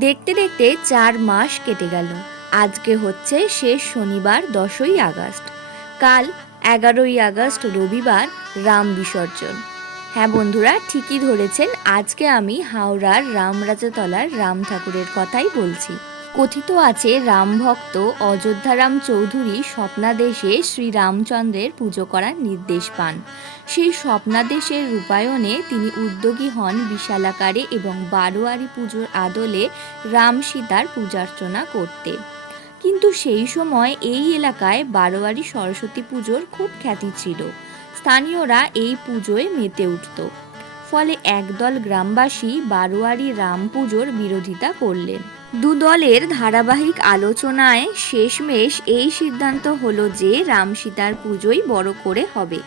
দেখতে দেখতে 4 মাস কেটে গেল। আজকে হচ্ছে শেষ শনিবার 10ই আগস্ট। কাল 11ই আগস্ট রবিবার রাম বিসর্জন। হ্যাঁ বন্ধুরা, ঠিকই ধরেছেন, আজকে আমি হাওড়ার রামরাজাতলার রাম ঠাকুরের কথাই বলছি। কথিত আছে রামভক্ত অযোধ্যারাম চৌধুরী স্বপ্নাদেশে শ্রীরামচন্দ্রের পুজো করার নির্দেশ পান। সেই স্বপ্নাদেশের রূপায়ণে তিনি উদ্যোগী হন বিশালাকারে এবং বারোয়ারি পুজোর আদলে রাম সীতার পূজার্চনা করতে। কিন্তু সেই সময় এই এলাকায় বারোয়ারি সরস্বতী পুজোর খুব খ্যাতি ছিল। স্থানীয়রা এই পুজোয় মেতে উঠত। ফলে একদল গ্রামবাসী বারোয়ারি রাম পুজোর বিরোধিতা করলেন। দুদলের ধারাবাহিক আলোচনায় শেষমেশ এই সিদ্ধান্ত হলো যে রাম সীতার পুজোই বড় করে হবে।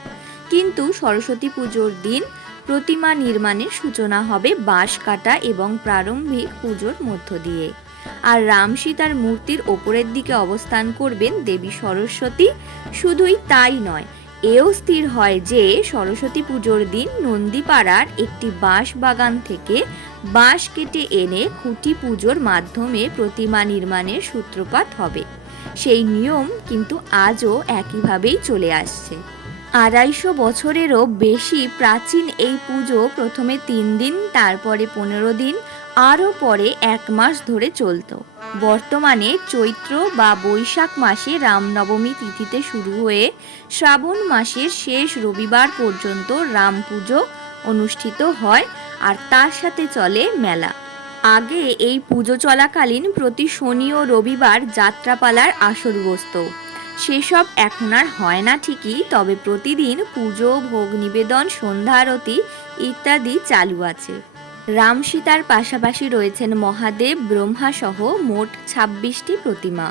কিন্তু সরস্বতী পুজোর দিন প্রতিমা নির্মাণের সূচনা হবে বাঁশ কাটা এবং প্রারম্ভিক পুজোর মধ্য দিয়ে। আর রাম সীতার মূর্তির ওপরের দিকে অবস্থান করবেন দেবী সরস্বতী। শুধুই তাই নয়, এও স্থির হয় যে সরস্বতী পুজোর দিন নন্দীপাড়ার একটি বাঁশ বাগান থেকে বাঁশ কেটে এনে খুঁটি পুজোর মাধ্যমে প্রতিমা নির্মাণের সূত্রপাত হবে। সেই নিয়ম কিন্তু আজও একইভাবেই চলে আসছে। 250 বছরেরও বেশি প্রাচীন এই পুজো প্রথমে 3 দিন, তারপরে 15 দিন, আরও পরে 1 মাস ধরে চলত। বর্তমানে চৈত্র বা বৈশাখ মাসে রামনবমী তিথিতে শুরু হয়ে শ্রাবণ মাসের শেষ রবিবার পর্যন্ত রাম পুজো অনুষ্ঠিত হয়, আর তার সাথে চলে মেলা। আগে এই পুজো চলাকালীন প্রতি শনি ও রবিবার যাত্রাপালার আসর বসত। সেসব এখন আর হয় না ঠিকই, তবে প্রতিদিন পুজো, ভোগ নিবেদন, সন্ধ্যা আরতি ইত্যাদি চালু আছে। রাম সীতার পাশাপাশি রয়েছেন মহাদেব, ব্রহ্মা সহ মোট 26টি প্রতিমা।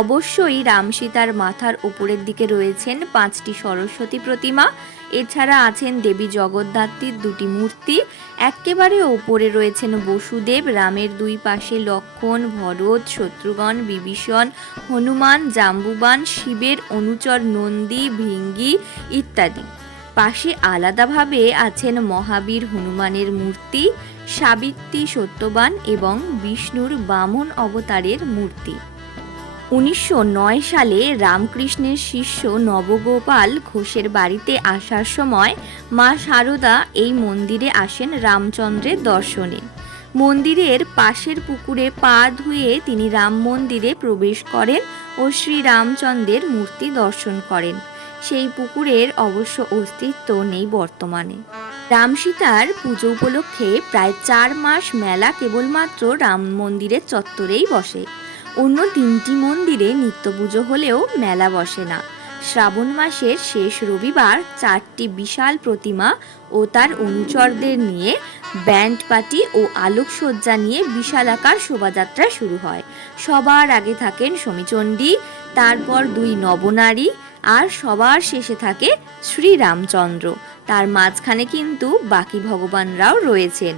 অবশ্যই রাম সীতার মাথার উপরের দিকে রয়েছেন 5টি সরস্বতী প্রতিমা। এছাড়া আছেন দেবী জগদ্ধাত্রীর 2টি মূর্তি। একেবারে ওপরে রয়েছেন বসুদেব, রামের 2 পাশে লক্ষ্মণ, ভরত, শত্রুঘ্ন, বিভীষণ, হনুমান, জাম্বুবান, শিবের অনুচর নন্দী, ভৃঙ্গি ইত্যাদি। পাশে আলাদাভাবে আছেন মহাবীর হনুমানের মূর্তি, সাবিত্রী, সত্যবান এবং বিষ্ণুর বামন অবতারের মূর্তি। 1909 সালে রামকৃষ্ণের শিষ্য নবগোপাল ঘোষের বাড়িতে আসার সময় মা শারদা এই মন্দিরে আসেন রামচন্দ্রের দর্শনে। মন্দিরের পাশের পুকুরে পা ধুয়ে তিনি রাম মন্দিরে প্রবেশ করেন ও শ্রীরামচন্দ্রের মূর্তি দর্শন করেন। সেই পুকুরের অবশ্য অস্তিত্ব নেই বর্তমানে। রাম সীতার পুজো উপলক্ষে প্রায় 4 মাস মেলা কেবলমাত্র রাম মন্দিরের চত্বরেই বসে। অন্য 3টি মন্দিরে নিত্য পুজো হলেও মেলা বসে না। শ্রাবণ মাসের শেষ রবিবার 4টি বিশাল প্রতিমা ও তার অনুচরদের নিয়ে ব্যান্ড পার্টি ও আলোকসজ্জা নিয়ে বিশালাকার শোভাযাত্রা শুরু হয়। সবার আগে থাকেন সমীচণ্ডী, তারপর 2 নবনারী, আর সবার শেষে থাকে শ্রীরামচন্দ্র। তার মাঝখানে কিন্তু বাকি ভগবানরাও রয়েছেন।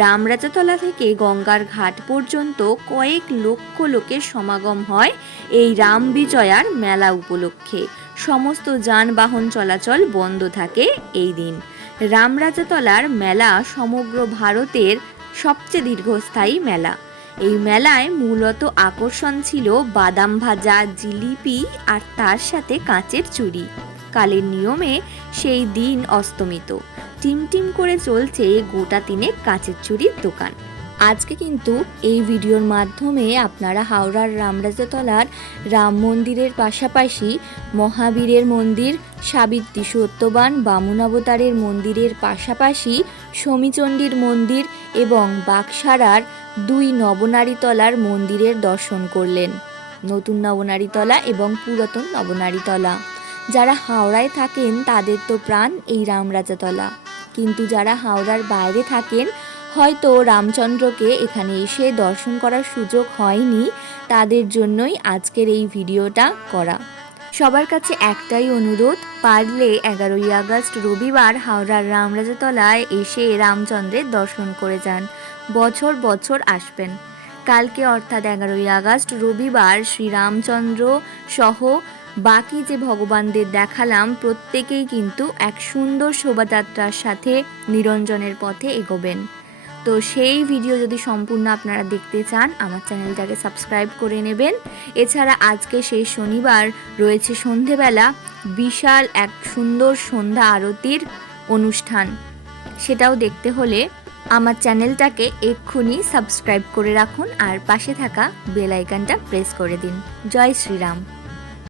রামরাজাতলা থেকে গঙ্গার ঘাট পর্যন্ত কয়েক লক্ষ লোকের সমাগম হয় এই রাম বিজয়ার মেলা উপলক্ষে। সমস্ত যানবাহন চলাচল বন্ধ থাকে এই দিন। রামরাজাতলার মেলা সমগ্র ভারতের সবচেয়ে দীর্ঘস্থায়ী মেলা। এই মেলায় মূলত আকর্ষণ ছিল বাদাম ভাজা, জিলিপি আর তার সাথে কাঁচের চুড়ি। কালের নিয়মে সেই দিন অস্তমিত। টিমটিম করে চলছে গোটা 3 কাঁচের চুড়ির দোকান। আজকে কিন্তু এই ভিডিওর মাধ্যমে আপনারা হাওড়ার রামরাজাতলার রাম মন্দিরের পাশাপাশি মহাবীরের মন্দির, সাবিত্রী, সত্যবান, বামন অবতারের মন্দিরের পাশাপাশি সমীচণ্ডীর মন্দির এবং বাকসারার 2 নবনারীতলার মন্দিরের দর্শন করলেন। নতুন নবনারীতলা এবং পুরাতন নবনারীতলা। যারা হাওড়ায় থাকেন তাদের তো প্রাণ এই রামরাজাতলা, কিন্তু যারা হাওড়ার বাইরে থাকেন, হয়তো রামচন্দ্রকে এখানে এসে দর্শন করার সুযোগ হয়নি, তাদের জন্যই আজকের এই ভিডিওটা করা। সবার কাছে একটাই অনুরোধ, পারলে 11ই আগস্ট রবিবার হাওড়ার রামরাজাতলায় এসে রামচন্দ্রের দর্শন করে যান। বছর বছর আসবেন। কালকে অর্থাৎ 11ই আগস্ট রবিবার শ্রীরামচন্দ্র সহ বাকি যে ভগবানদের দেখালাম প্রত্যেকেই কিন্তু এক সুন্দর শোভাযাত্রার সাথে নিরঞ্জনের পথে এগোবেন। তো সেই ভিডিও যদি সম্পূর্ণ আপনারা দেখতে চান আমার চ্যানেলটাকে সাবস্ক্রাইব করে নেবেন। এছাড়া আজকে শেষ শনিবার রয়েছে সন্ধেবেলা বিশাল এক সুন্দর সন্ধ্যা আরতির অনুষ্ঠান, সেটাও দেখতে হলে আমার চ্যানেলটাকে এক্ষুনি সাবস্ক্রাইব করে রাখুন আর পাশে থাকা বেল আইকনটা প্রেস করে দিন। জয় শ্রীরাম।